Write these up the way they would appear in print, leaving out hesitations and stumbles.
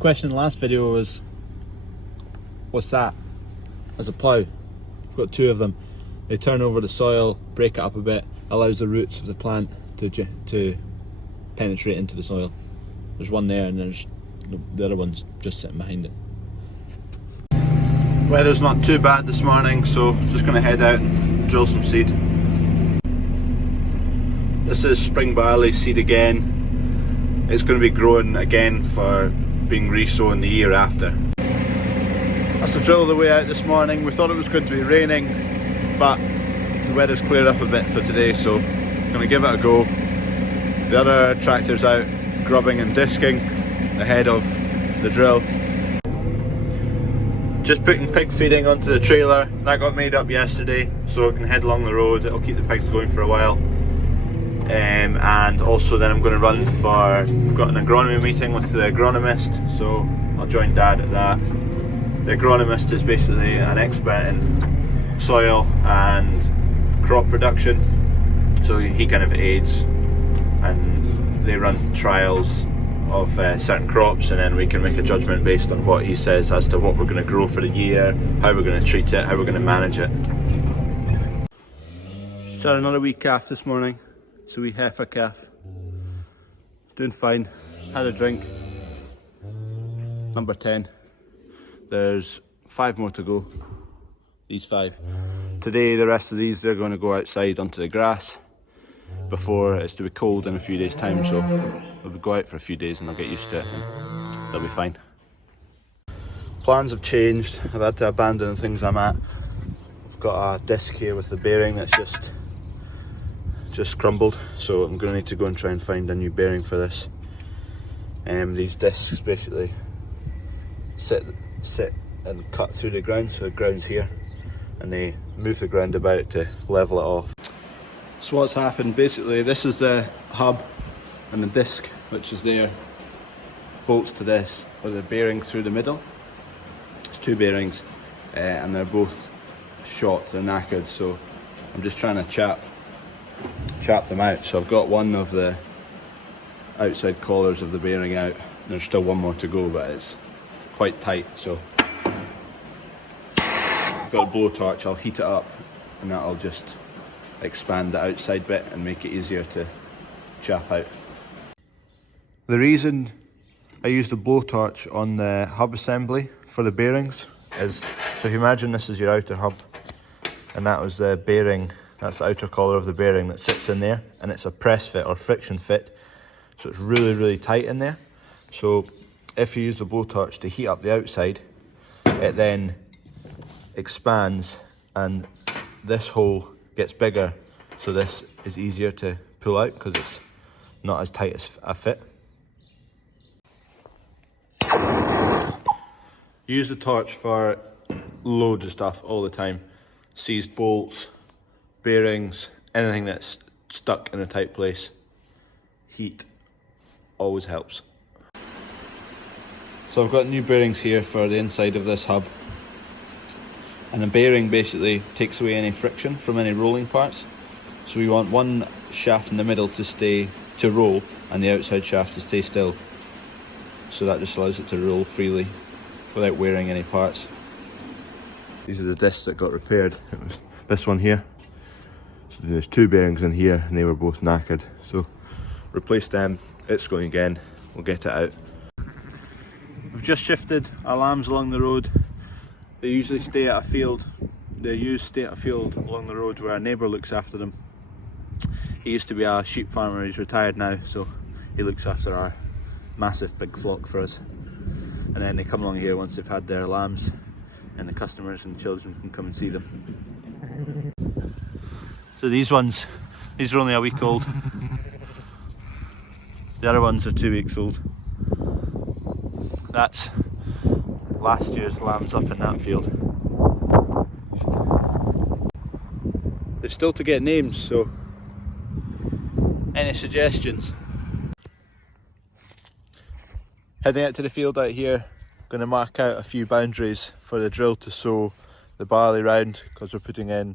question in the last video was, what's that? As a plough. I've got two of them. They turn over the soil, break it up a bit, allows the roots of the plant to penetrate into the soil. There's one there and there's the other one's just sitting behind it. Weather's not too bad this morning, so just going to head out and drill some seed. This is spring barley seed again. It's going to be growing again for being re-sown the year after. That's the drill of the way out this morning. We thought it was going to be raining, but the weather's cleared up a bit for today, so I'm going to give it a go. The other tractor's out grubbing and disking ahead of the drill. Just putting pig feeding onto the trailer. That got made up yesterday, so I can head along the road. It'll keep the pigs going for a while. And also then I'm going to run I've got an agronomy meeting with the agronomist, so I'll join Dad at that. The agronomist is basically an expert in soil and crop production, so he kind of aids, and they run trials of certain crops, and then we can make a judgment based on what he says as to what we're going to grow for the year, how we're going to treat it, how we're going to manage it. So another wee calf this morning. It's a wee heifer calf. Doing fine. Had a drink. Number 10. There's 5 more to go. These 5. Today the rest of these, they're going to go outside onto the grass before it's to be cold in a few days time, so we'll go out for a few days and they'll get used to it and they'll be fine. Plans have changed. I've had to abandon the things I'm at. I've got a disc here with the bearing that's just crumbled, so I'm going to need to go and try and find a new bearing for this. These discs basically sit and cut through the ground, so the ground's here, and they move the ground about to level it off. So what's happened, basically this is the hub, and the disc which is there bolts to this with a bearing through the middle. It's 2 bearings and they're both shot, they're knackered, so I'm just trying to chap them out. So I've got one of the outside collars of the bearing out. There's still one more to go, but it's quite tight, so I've got a blowtorch. I'll heat it up and that'll just expand the outside bit and make it easier to chap out. The reason I used the blowtorch on the hub assembly for the bearings is, so if you imagine this is your outer hub and that was the bearing, that's the outer collar of the bearing that sits in there, and it's a press fit or friction fit, so it's really tight in there. So if you use the blowtorch to heat up the outside, it then expands and this hole gets bigger, so this is easier to pull out because it's not as tight as a fit. Use the torch for loads of stuff all the time. Seized bolts, bearings, anything that's stuck in a tight place. Heat always helps. So I've got new bearings here for the inside of this hub, and the bearing basically takes away any friction from any rolling parts. So we want one shaft in the middle to roll and the outside shaft to stay still, so that just allows it to roll freely without wearing any parts. These are the discs that got repaired. It was this one here. So there's 2 bearings in here and they were both knackered, so replace them. It's going again, we'll get it out. We've just shifted our lambs along the road. They usually stay at a field. Stay at a field along the road where our neighbour looks after them. He used to be a sheep farmer, he's retired now, so he looks after our massive big flock for us. And then they come along here once they've had their lambs, and the customers and children can come and see them. So these are only a week old. The other ones are 2 weeks old. That's last year's lambs up in that field. They're still to get names, so any suggestions? Heading out to the field out here, going to mark out a few boundaries for the drill to sow the barley round, because we're putting in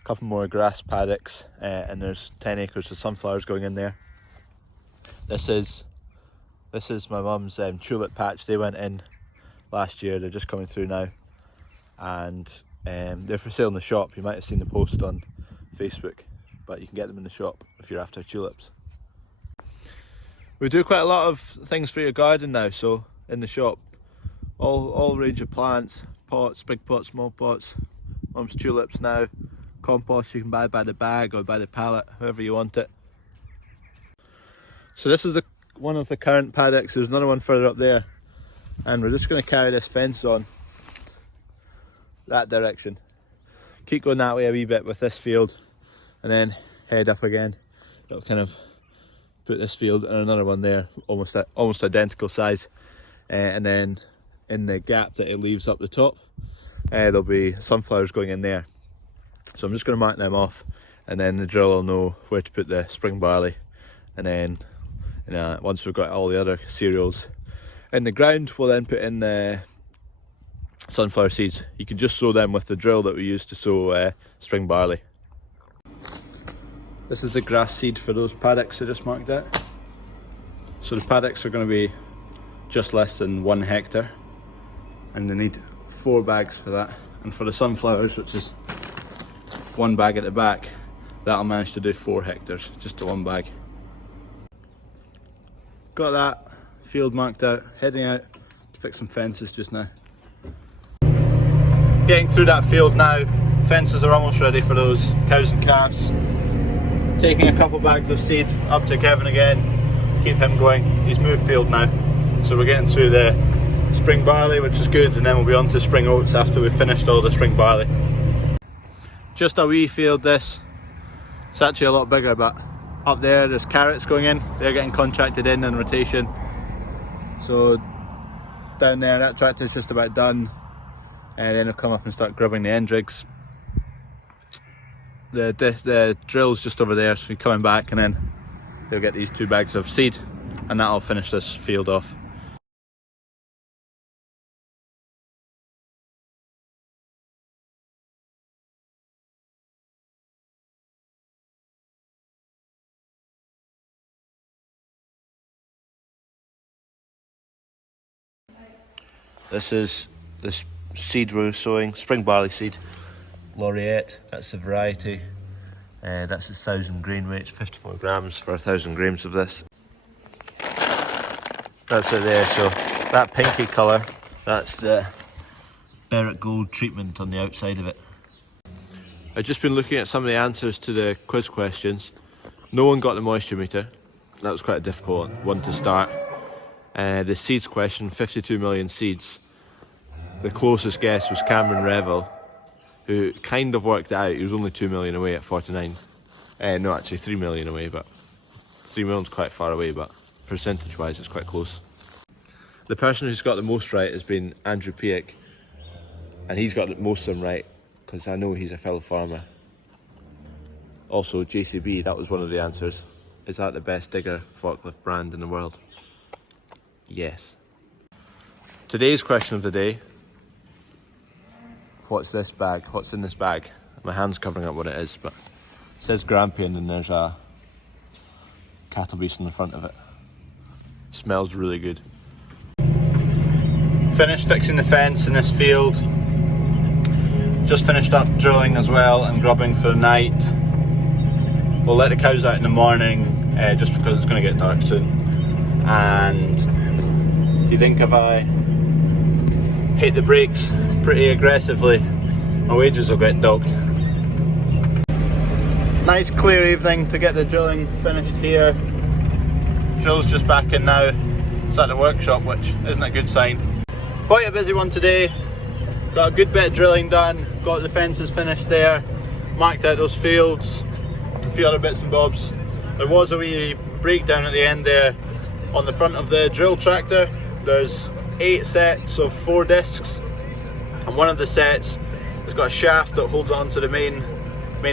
a couple more grass paddocks and there's 10 acres of sunflowers going in there. This is This is my mum's tulip patch. They went in last year, they're just coming through now. And they're for sale in the shop. You might have seen the post on Facebook, but you can get them in the shop if you're after tulips. We do quite a lot of things for your garden now, so in the shop, all range of plants, pots, big pots, small pots, mum's tulips now, compost you can buy by the bag or by the pallet, however you want it. So this is one of the current paddocks. There's another one further up there, and we're just going to carry this fence on that direction, keep going that way a wee bit with this field, and then head up again. It'll kind of put this field and another one there, almost identical size, and then in the gap that it leaves up the top, there'll be sunflowers going in there. So I'm just going to mark them off, and then the drill will know where to put the spring barley, and then once we've got all the other cereals in the ground, we'll then put in the sunflower seeds. You can just sow them with the drill that we use to sow spring barley. This is the grass seed for those paddocks I just marked out. So the paddocks are going to be just less than 1 hectare, and they need 4 bags for that. And for the sunflowers, which is 1 bag at the back, that'll manage to do 4 hectares, just the 1 bag. Got that field marked out, heading out to fix some fences just now. Getting through that field now, fences are almost ready for those cows and calves. Taking a couple bags of seed up to Kevin again, keep him going. He's moved field now, so we're getting through the spring barley, which is good, and then we'll be on to spring oats after we've finished all the spring barley. Just a wee field this. It's actually a lot bigger, but up there's carrots going in. They're getting contracted in rotation. So down there, that tractor's just about done. And then he'll come up and start grubbing the end rigs. The drill's just over there, so he's coming back, and then he'll get these 2 bags of seed, and that'll finish this field off. This is this seed we're sowing, spring barley seed, Laureate, that's the variety. That's its 1,000 grain weight, 54 grams for 1,000 grams of this. That's it there, so that pinky colour, that's the Barrett Gold treatment on the outside of it. I've just been looking at some of the answers to the quiz questions. No one got the moisture meter. That was quite a difficult one to start. The seeds question, 52 million seeds. The closest guess was Cameron Revel, who kind of worked it out. He was only 2 million away at 49. No, actually 3 million away, but 3 million's quite far away, but percentage wise it's quite close. The person who's got the most right has been Andrew Piek, and he's got most of them right, because I know he's a fellow farmer. Also JCB, that was one of the answers. Is that the best digger forklift brand in the world? Yes. Today's question of the day: what's this bag? What's in this bag? My hand's covering up what it is, but it says Grampian and there's a cattle beast on the front of it. Smells really good. Finished fixing the fence in this field. Just finished up drilling as well and grubbing for the night. We'll let the cows out in the morning, just because it's going to get dark soon. And do you think if I hit the brakes pretty aggressively, my wages will get docked? Nice clear evening to get the drilling finished here. Drill's just back in now. It's at the workshop, which isn't a good sign. Quite a busy one today. Got a good bit of drilling done, got the fences finished there, marked out those fields, a few other bits and bobs. There was a wee breakdown at the end there on the front of the drill tractor. There's 8 sets of 4 discs, and one of the sets has got a shaft that holds on to the main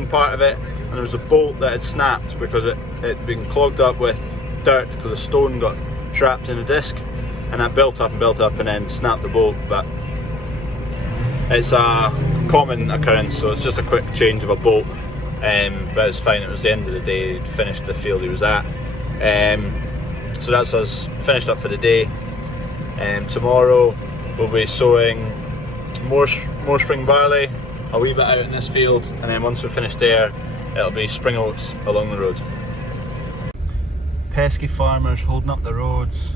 part of it, and there's a bolt that had snapped because it had been clogged up with dirt because a stone got trapped in the disc, and that built up and then snapped the bolt. But it's a common occurrence, so it's just a quick change of a bolt, but it's fine. It was the end of the day. He'd finished the field he was at. So that's us finished up for the day. Tomorrow we'll be sowing more spring barley, a wee bit out in this field, and then once we're finished there, it'll be spring oats along the road. Pesky farmers holding up the roads.